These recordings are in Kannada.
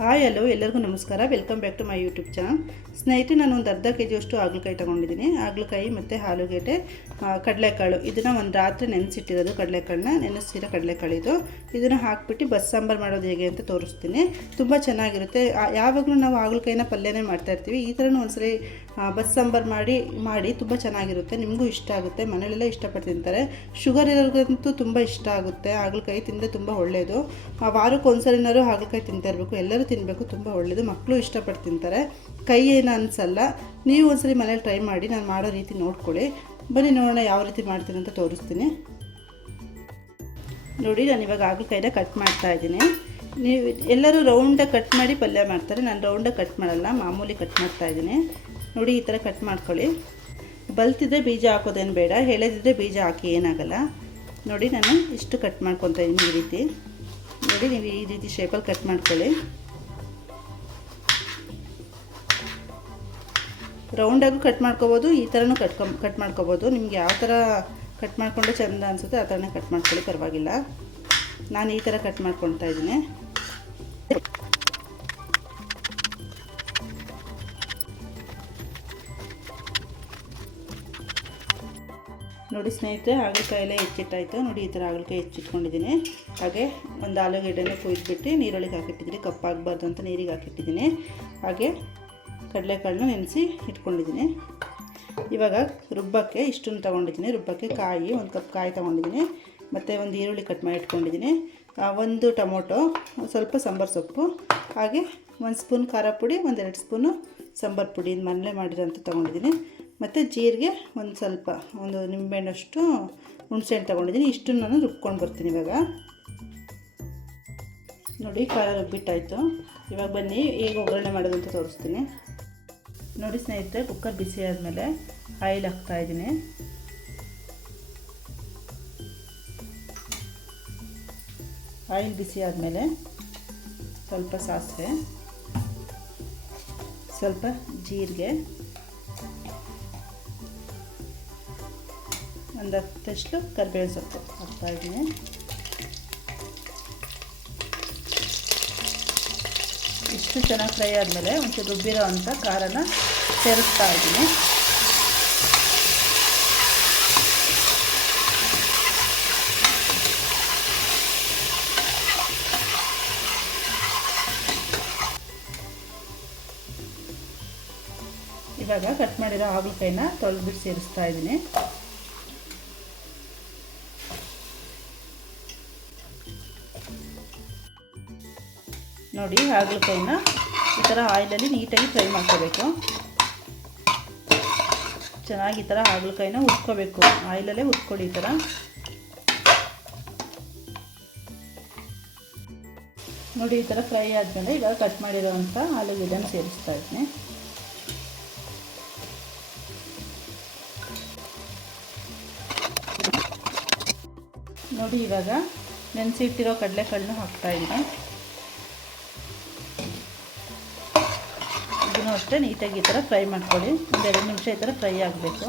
ಹಾಯ್, ಹಲೋ, ಎಲ್ಲರಿಗೂ ನಮಸ್ಕಾರ. Welcome back to my YouTube channel ಸ್ನೇಹಿತರೆ, ನಾನು ಒಂದು ಅರ್ಧ ಕೆ ಜಿಯಷ್ಟು ಹಾಗಲಕಾಯಿ ತೊಗೊಂಡಿದ್ದೀನಿ. ಹಾಗಲಕಾಯಿ ಮತ್ತು ಆಲೂಗೆಡ್ಡೆ ಕಡಲೆಕಾಳು. ಇದನ್ನು ಒಂದು ರಾತ್ರಿ ನೆನೆಸಿಟ್ಟಿರೋದು ಕಡಲೆಕಾಳನ್ನ. ನೆನೆಸಿರೋ ಕಡಲೆಕಾಳು ಇದು. ಇದನ್ನು ಹಾಕ್ಬಿಟ್ಟು ಬಸ್ ಸಾಂಬಾರು ಮಾಡೋದು ಹೇಗೆ ಅಂತ ತೋರಿಸ್ತೀನಿ. ತುಂಬ ಚೆನ್ನಾಗಿರುತ್ತೆ. ಯಾವಾಗಲೂ ನಾವು ಹಾಗಲಕಾಯಿನ ಪಲ್ಯನೇ ಮಾಡ್ತಾಯಿರ್ತೀವಿ ಈ ಥರನೂ ಒಂದ್ಸರಿ ಬಸ್ ಸಾಂಬಾರು ಮಾಡಿ ಮಾಡಿ ತುಂಬ ಚೆನ್ನಾಗಿರುತ್ತೆ. ನಿಮಗೂ ಇಷ್ಟ ಆಗುತ್ತೆ. ಮನೆಯಲ್ಲೆಲ್ಲ ಇಷ್ಟಪಟ್ಟು ತಿಂತಾರೆ. ಶುಗರ್ ಇರೋರಿಗಂತೂ ತುಂಬ ಇಷ್ಟ ಆಗುತ್ತೆ. ಹಾಗಲಕಾಯಿ ತಿಂದರೆ ತುಂಬ ಒಳ್ಳೆಯದು ವಾರಕ್ಕೆ ಒಂದ್ಸಲಿನಾರು ಹಾಗಲಕಾಯಿ ತಿಂತಾ ಇರಬೇಕು. ಎಲ್ಲರೂ ತಿನ್ನಬೇಕು ತುಂಬ ಒಳ್ಳೆಯದು ಮಕ್ಕಳು ಇಷ್ಟಪಟ್ಟು ತಿಂತಾರೆ. ಕೈ ಏನು ಅನಿಸಲ್ಲ. ನೀವು ಒಂದ್ಸರಿ ಮನೇಲಿ ಟ್ರೈ ಮಾಡಿ. ನಾನು ಮಾಡೋ ರೀತಿ ನೋಡ್ಕೊಳ್ಳಿ. ಬನ್ನಿ ನೋಡೋಣ ಯಾವ ರೀತಿ ಮಾಡ್ತೀನಿ ಅಂತ ತೋರಿಸ್ತೀನಿ. ನೋಡಿ, ನಾನು ಇವಾಗ ಹಾಗಲಕಾಯಿನ ಕಟ್ ಮಾಡ್ತಾ ಇದ್ದೀನಿ. ನೀವು ಎಲ್ಲರೂ ರೌಂಡಾಗಿ ಕಟ್ ಮಾಡಿ ಪಲ್ಯ ಮಾಡ್ತಾರೆ. ನಾನು ರೌಂಡಾಗಿ ಕಟ್ ಮಾಡಲ್ಲ. ಮಾಮೂಲಿ ಕಟ್ ಮಾಡ್ತಾ ಇದ್ದೀನಿ. ನೋಡಿ ಈ ಥರ ಕಟ್ ಮಾಡ್ಕೊಳ್ಳಿ. ಬಲ್ತಿದ್ರೆ ಬೀಜ ಹಾಕೋದೇನು ಬೇಡ, ಎಳೆದಿದ್ರೆ ಬೀಜ ಹಾಕಿ ಏನಾಗಲ್ಲ. ನೋಡಿ ನಾನು ಇಷ್ಟು ಕಟ್ ಮಾಡ್ಕೊತಾ ಇದ್ದೀನಿ ಈ ರೀತಿ. ನೋಡಿ ನೀವು ಈ ರೀತಿ ಶೇಪಲ್ಲಿ ಕಟ್ ಮಾಡ್ಕೊಳ್ಳಿ. ರೌಂಡಾಗೂ ಕಟ್ ಮಾಡ್ಕೋಬೋದು, ಈ ಥರನೂ ಕಟ್ಕೊ ಕಟ್ ಮಾಡ್ಕೋಬೋದು. ನಿಮ್ಗೆ ಯಾವ ಥರ ಕಟ್ ಮಾಡಿಕೊಂಡ್ರೆ ಚೆಂದ ಅನಿಸುತ್ತೆ ಆ ಥರನೇ ಕಟ್ ಮಾಡ್ಕೊಳ್ಳಿ, ಪರವಾಗಿಲ್ಲ. ನಾನು ಈ ಥರ ಕಟ್ ಮಾಡ್ಕೊಳ್ತಾ ಇದ್ದೀನಿ. ನೋಡಿ ಸ್ನೇಹಿತರೆ ಹಾಗಲಕಾಯಲ್ಲೇ ಹೆಚ್ಚಿಟ್ಟಾಯಿತು. ನೋಡಿ ಈ ಥರ ಹಾಗಲಕಾಯಿ ಹೆಚ್ಚಿಟ್ಕೊಂಡಿದ್ದೀನಿ. ಹಾಗೆ ಒಂದು ಆಲೂಗೆಡ್ಡೆನ ಕುಯ್ದುಬಿಟ್ಟು ನೀರೊಳಗೆ ಹಾಕಿಟ್ಟಿದ್ದೀನಿ. ಕಪ್ಪಾಗಬಾರ್ದು ಅಂತ ನೀರಿಗೆ ಹಾಕಿಟ್ಟಿದ್ದೀನಿ. ಹಾಗೆ ಕಡಲೆಕಾಳನ್ನ ನೆನೆಸಿ ಇಟ್ಕೊಂಡಿದ್ದೀನಿ. ಇವಾಗ ರುಬ್ಬಕ್ಕೆ ಇಷ್ಟನ್ನು ತೊಗೊಂಡಿದ್ದೀನಿ. ರುಬ್ಬಕ್ಕೆ ಕಾಯಿ, ಒಂದು ಕಪ್ ಕಾಯಿ ತೊಗೊಂಡಿದ್ದೀನಿ. ಮತ್ತು ಒಂದು ಈರುಳ್ಳಿ ಕಟ್ ಮಾಡಿ ಇಟ್ಕೊಂಡಿದ್ದೀನಿ. ಒಂದು ಟೊಮೊಟೊ, ಸ್ವಲ್ಪ ಸಾಂಬಾರು ಸೊಪ್ಪು. ಹಾಗೆ ಒಂದು ಸ್ಪೂನ್ ಖಾರ ಪುಡಿ, ಒಂದೆರಡು ಸ್ಪೂನು ಸಾಂಬಾರು ಪುಡಿ. ಮನೇಲೆ ಮಾಡಿರೋಂಥ ತೊಗೊಂಡಿದ್ದೀನಿ. ಮತ್ತು ಜೀರಿಗೆ ಒಂದು ಸ್ವಲ್ಪ, ಒಂದು ನಿಂಬೆಹಣ್ಣಷ್ಟು ಹುಣಸೆಹಣ್ಣು ತೊಗೊಂಡಿದ್ದೀನಿ. ಇಷ್ಟು ನಾನು ರುಬ್ಕೊಂಡು ಬರ್ತೀನಿ ಇವಾಗ. ನೋಡಿ ಖಾರ ರುಬ್ಬಿಟ್ಟಾಯಿತು. ಇವಾಗ ಬನ್ನಿ, ಹೇಗೆ ಒಗ್ಗರಣೆ ಮಾಡೋದು ಅಂತ ತೋರಿಸ್ತೀನಿ. ನೋಡಿ ಸ್ನೇಹಿತರೆ, ಕುಕ್ಕರ್ ಬಿಸಿ ಆದಮೇಲೆ ಆಯಿಲ್ ಹಾಕ್ತಾಯಿದ್ದೀನಿ ಆಯಿಲ್ ಬಿಸಿ ಆದಮೇಲೆ ಸ್ವಲ್ಪ ಸಾಸಿವೆ, ಸ್ವಲ್ಪ ಜೀರಿಗೆ. ಒಂದು ಹತ್ತಷ್ಟು ಕರಿಬೇವು ಸೊಪ್ಪು ಹಾಕ್ತಾಯಿದ್ದೀನಿ ಇಷ್ಟು ಚೆನ್ನಾಗಿ ಫ್ರೈ ಆದಮೇಲೆ ಒಂಚೂರು ರುಬ್ಬಿರೋ ಅಂಥ ಖಾರನ ಸೇರಿಸ್ತಾ ಇದ್ದೀನಿ. ಇವಾಗ ಕಟ್ ಮಾಡಿರೋ ಹಾಗಲಕಾಯಿನ ತೊಳೆದ್ಬಿಟ್ಟು ಸೇರಿಸ್ತಾ ಇದ್ದೀನಿ. ನೋಡಿ, ಹಾಗಲಕಾಯಿನ ಈ ಥರ ಆಯಿಲಲ್ಲಿ ನೀಟಾಗಿ ಫ್ರೈ ಮಾಡ್ಕೋಬೇಕು. ಚೆನ್ನಾಗಿ ಈ ಥರ ಹಾಗಲಕಾಯಿನ ಹುರ್ಕೋಬೇಕು. ಆಯಿಲಲ್ಲೇ ಹುರ್ಕೊಳ್ಳಿ ಈ ಥರ ನೋಡಿ, ಈ ಥರ ಫ್ರೈ ಆದಮೇಲೆ ಇವಾಗ ಕಟ್ ಮಾಡಿರೋವಂಥ ಆಲೂಗೆಡ್ಡೆನ ಸೇರಿಸ್ತಾ ಇದ್ದೀನಿ ನೋಡಿ, ಇವಾಗ ನೆನೆಸಿಟ್ಟಿರೋ ಕಡಲೆಕಾಳನ್ನ ಹಾಕ್ತಾ ಇದ್ದೀನಿ ಅಷ್ಟೇ ನೀಟಾಗಿ ಈ ಥರ ಫ್ರೈ ಮಾಡ್ಕೊಳ್ಳಿ. ಒಂದೆರಡು ನಿಮಿಷ ಈ ಥರ ಫ್ರೈ ಆಗಬೇಕು.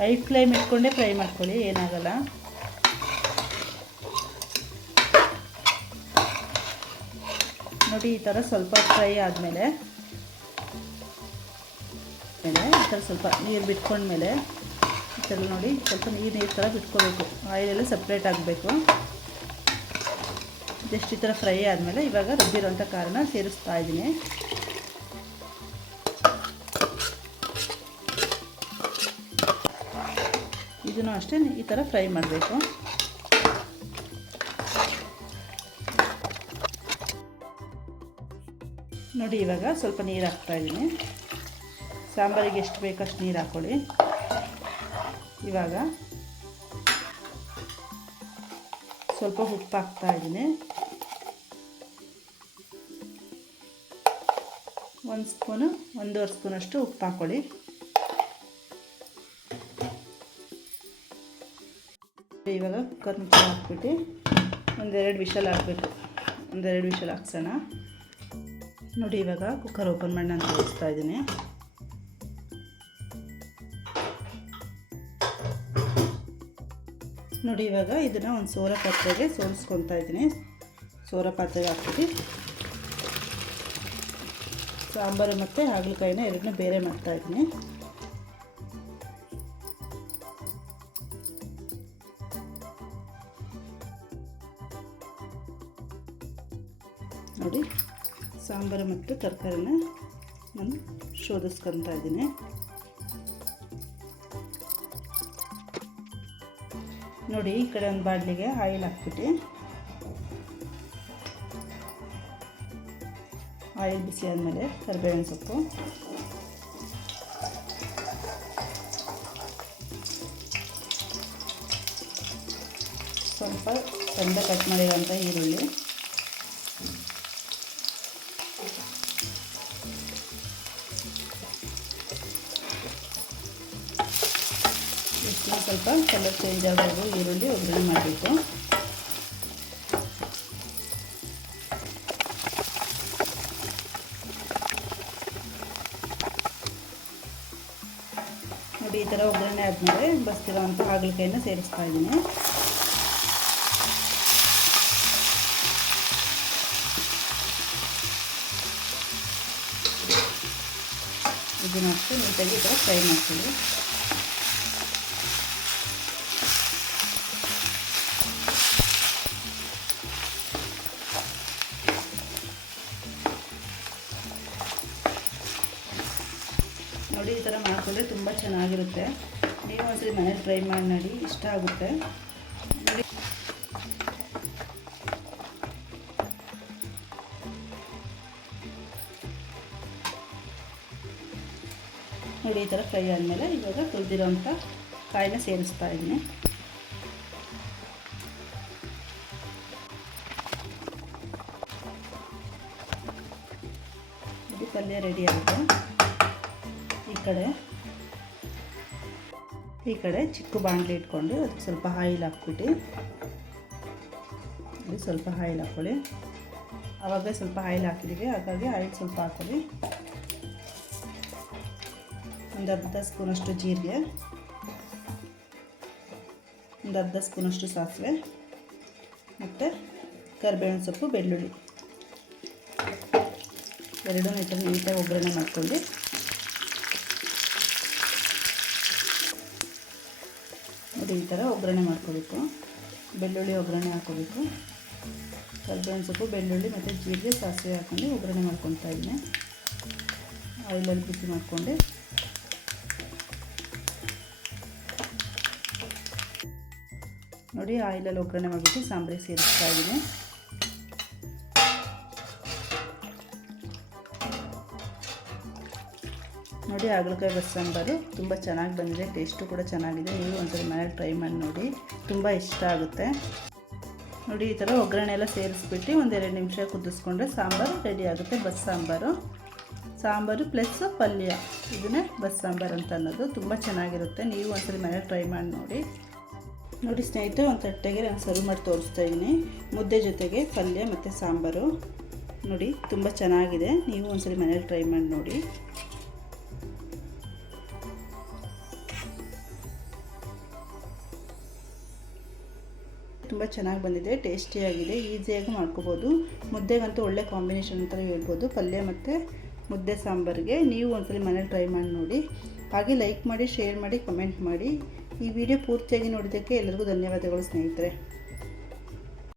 ಹೈ ಫ್ಲೇಮ್ ಇಟ್ಕೊಂಡೇ ಫ್ರೈ ಮಾಡ್ಕೊಳ್ಳಿ, ಏನಾಗಲ್ಲ. ನೋಡಿ, ಈ ಥರ ಸ್ವಲ್ಪ ಫ್ರೈ ಆದಮೇಲೆ ಮೇಲೆ ಈ ಥರ ಸ್ವಲ್ಪ ನೀರು ಬಿಟ್ಕೊಂಡ್ಮೇಲೆ ಈ ನೋಡಿ ಸ್ವಲ್ಪ ನೀರು ನೀರು ಥರ ಬಿಟ್ಕೋಬೇಕು. ಆಯಿಲೆಲ್ಲ ಸಪ್ರೇಟ್ ಆಗಬೇಕು. ಜಸ್ಟ್ ಈ ಥರ ಫ್ರೈ ಆದಮೇಲೆ ಇವಾಗ ರುಬ್ಬಿರೋಂಥ ಖಾರನ ಸೇರಿಸ್ತಾ ಇದ್ದೀನಿ. ಇದನ್ನು ಅಷ್ಟೇ ಈ ಥರ ಫ್ರೈ ಮಾಡಬೇಕು. ನೋಡಿ ಇವಾಗ ಸ್ವಲ್ಪ ನೀರು ಹಾಕ್ತಾ ಇದ್ದೀನಿ. ಸಾಂಬಾರಿಗೆ ಎಷ್ಟು ಬೇಕಷ್ಟು ನೀರು ಹಾಕ್ಕೊಳ್ಳಿ ಇವಾಗ ಸ್ವಲ್ಪ ಉಪ್ಪು ಹಾಕ್ತಾ ಇದ್ದೀನಿ. ಒಂದು ಸ್ಪೂನು, ಒಂದೂವರೆ ಸ್ಪೂನಷ್ಟು ಉಪ್ಪು ಹಾಕ್ಕೊಳ್ಳಿ ಇವಾಗ ಕುಕ್ಕರ್ ಮುಚ್ಚಳ ಹಾಕ್ಬಿಟ್ಟು ಒಂದೆರಡು ವಿಷಲ್ ಹಾಕ್ಬೇಕು. ಒಂದೆರಡು ವಿಷಲ್ ಹಾಕ್ಸೋಣ. ನೋಡಿ ಇವಾಗ ಕುಕ್ಕರ್ ಓಪನ್ ಮಾಡಿ ನಾನು ತೋರಿಸ್ತಾ ಇದ್ದೀನಿ. ನೋಡಿ ಇವಾಗ ಇದನ್ನು ಒಂದು ಸೋರ ಪಾತ್ರೆಗೆ ಸೋರಿಸ್ಕೊತಾ ಇದ್ದೀನಿ. ಸೋರ ಪಾತ್ರೆಗೆ ಹಾಕ್ತೀವಿ ಸಾಂಬಾರು ಮತ್ತು ಹಾಗಲಕಾಯಿನ ಎರಡನ್ನೂ ಬೇರೆ ಮಾಡ್ತಾ ಇದ್ದೀನಿ. ನೋಡಿ, ಸಾಂಬಾರು ಮತ್ತು ತರಕಾರಿನ ನಾನು ಶೋಧಿಸ್ಕೊತಾ ಇದ್ದೀನಿ. ನೋಡಿ, ಈ ಕಡೆ ಒಂದು ಬಾಣಲಿಗೆ ಆಯಿಲ್ ಹಾಕ್ಬಿಟ್ಟು. ಆಯಿಲ್ ಬಿಸಿ ಆದಮೇಲೆ ಕರಿಬೇವಿನ ಸೊಪ್ಪು. ಸ್ವಲ್ಪ ಚಂದ ಕಟ್ ಮಾಡಿರೋಂಥ ಈರುಳ್ಳಿ. ಸ್ವಲ್ಪ ಕಲರ್ ಚೇಂಜ್ ಆಗೋದು ಈರುಳ್ಳಿ ಒಗ್ಗರಣೆ ಮಾಡಬೇಕು. ನೋಡಿ ಈ ಥರ ಒಗ್ಗರಣೆ ಆದಮೇಲೆ ಬಸ್ತಿರೋಂಥ ಹಾಗಲಕಾಯಿನ ಸೇರಿಸ್ತಾ ಇದ್ದೀನಿ. ಇದನ್ನ ಅಷ್ಟು ನೀಟಾಗಿ ಈ ಥರ ಫ್ರೈ ಮಾಡ್ತೀವಿ ಈ ಥರ ಮಾಡ್ಕೊಂಡ್ರೆ ತುಂಬ ಚೆನ್ನಾಗಿರುತ್ತೆ. ನೀವು ಒಂದ್ಸರಿ ಮನೇಲಿ ಟ್ರೈ ಮಾಡಿ ನೋಡಿ, ಇಷ್ಟ ಆಗುತ್ತೆ. ನೋಡಿ, ಈ ಥರ ಫ್ರೈ ಆದಮೇಲೆ ಇವಾಗ ತುಳಿದಿರೋಂಥ ಕಾಯಿನ ಸೇರಿಸ್ತಾ ಇದ್ದೀನಿ. ಇದು ಪಲ್ಯ ರೆಡಿ ಆಗುತ್ತೆ ಕಡೆ. ಈ ಕಡೆ ಚಿಕ್ಕ ಬಾಣಲಿ ಇಟ್ಕೊಂಡು ಅದಕ್ಕೆ ಸ್ವಲ್ಪ ಆಯಿಲ್ ಹಾಕ್ಬಿಟ್ಟು. ಇದು ಸ್ವಲ್ಪ ಆಯಿಲ್ ಹಾಕ್ಕೊಳ್ಳಿ. ಆವಾಗ ಸ್ವಲ್ಪ ಆಯಿಲ್ ಹಾಕಿದ್ದೀವಿ. ಹಾಗಾಗಿ ಆಯಿಲ್ ಸ್ವಲ್ಪ ಹಾಕೊಳ್ಳಿ. ಒಂದು ಅರ್ಧ ಸ್ಪೂನಷ್ಟು ಜೀರಿಗೆ. ಒಂದು ಅರ್ಧ ಸ್ಪೂನಷ್ಟು ಸಾಸಿವೆ. ಮತ್ತು ಕರಿಬೇವಿನ ಸೊಪ್ಪು, ಬೆಳ್ಳುಳ್ಳಿ. ಎರಡೂ ಈ ನೀಟಾಗಿ ಒಗ್ಗರಣೆ ಮಾಡ್ಕೊಂಡು. ಈ ಥರ ಒಗ್ಗರಣೆ ಮಾಡ್ಕೋಬೇಕು. ಬೆಳ್ಳುಳ್ಳಿ ಒಗ್ಗರಣೆ ಹಾಕೋಬೇಕು. ಕರ್ಬೇವಿನ ಸೊಪ್ಪು ಬೆಳ್ಳುಳ್ಳಿ ಮತ್ತು ಜೀರಿಗೆ ಸಾಸಿವೆ ಹಾಕೊಂಡು ಒಗ್ಗರಣೆ ಮಾಡ್ಕೊತಾ ಇದ್ದೀನಿ. ಆಯಿಲಲ್ಲಿ ಬಿಸಿ ಮಾಡಿಕೊಂಡೆ. ನೋಡಿ ಆಯಿಲಲ್ಲಿ ಒಗ್ಗರಣೆ ಮಾಡಿಬಿಟ್ಟು ಸಾಂಬಾರಿಗೆ ಸೇರಿಸ್ತಾ ಇದ್ದೀನಿ. ನೋಡಿ ಹಾಗಲಕಾಯಿ ಬಸ್ ಸಾಂಬಾರು ತುಂಬ ಚೆನ್ನಾಗಿ ಬಂದಿದೆ, ಟೇಸ್ಟು ಕೂಡ ಚೆನ್ನಾಗಿದೆ. ನೀವು ಒಂದ್ಸರಿ ಮನೇಲಿ ಟ್ರೈ ಮಾಡಿ ನೋಡಿ, ತುಂಬ ಇಷ್ಟ ಆಗುತ್ತೆ. ನೋಡಿ, ಈ ಥರ ಒಗ್ಗರಣೆ ಎಲ್ಲ ಸೇರಿಸ್ಬಿಟ್ಟು ಒಂದೆರಡು ನಿಮಿಷ ಕುದಿಸ್ಕೊಂಡ್ರೆ ಸಾಂಬಾರು ರೆಡಿ ಆಗುತ್ತೆ, ಬಸ್ ಸಾಂಬಾರು. ಸಾಂಬಾರು ಪ್ಲಸ್ ಪಲ್ಯ, ಇದನ್ನೇ ಬಸ್ ಸಾಂಬಾರು ಅಂತ ಅನ್ನೋದು ತುಂಬ ಚೆನ್ನಾಗಿರುತ್ತೆ. ನೀವು ಒಂದ್ಸರಿ ಮನೇಲಿ ಟ್ರೈ ಮಾಡಿ ನೋಡಿ. ನೋಡಿ ಸ್ನೇಹಿತರೆ, ಒಂದು ತಟ್ಟೆಗೆ ನಾನು ಸರ್ವ್ ಮಾಡಿ ತೋರಿಸ್ತಾ ಇದ್ದೀನಿ. ಮುದ್ದೆ ಜೊತೆಗೆ ಪಲ್ಯ ಮತ್ತು ಸಾಂಬಾರು. ನೋಡಿ, ತುಂಬ ಚೆನ್ನಾಗಿದೆ. ನೀವು ಒಂದ್ಸರಿ ಮನೇಲಿ ಟ್ರೈ ಮಾಡಿ ನೋಡಿ. ತುಂಬ ಚೆನ್ನಾಗಿ ಬಂದಿದೆ ಟೇಸ್ಟಿಯಾಗಿದೆ ಈಸಿಯಾಗಿ ಮಾಡ್ಕೋಬೋದು. ಮುದ್ದೆಗಂತೂ ಒಳ್ಳೆ ಕಾಂಬಿನೇಷನ್ ಅಂತ ಹೇಳ್ಬೋದು. ಪಲ್ಯ ಮತ್ತು ಮುದ್ದೆ ಸಾಂಬಾರಿಗೆ ನೀವು ಒಂದ್ಸಲಿ ಮನೇಲಿ ಟ್ರೈ ಮಾಡಿ ನೋಡಿ. ಹಾಗೆ ಲೈಕ್ ಮಾಡಿ ಶೇರ್ ಮಾಡಿ ಕಮೆಂಟ್ ಮಾಡಿ. ಈ ವಿಡಿಯೋ ಪೂರ್ತಿಯಾಗಿ ನೋಡಿದ್ದಕ್ಕೆ ಎಲ್ಲರಿಗೂ ಧನ್ಯವಾದಗಳು ಸ್ನೇಹಿತರೆ.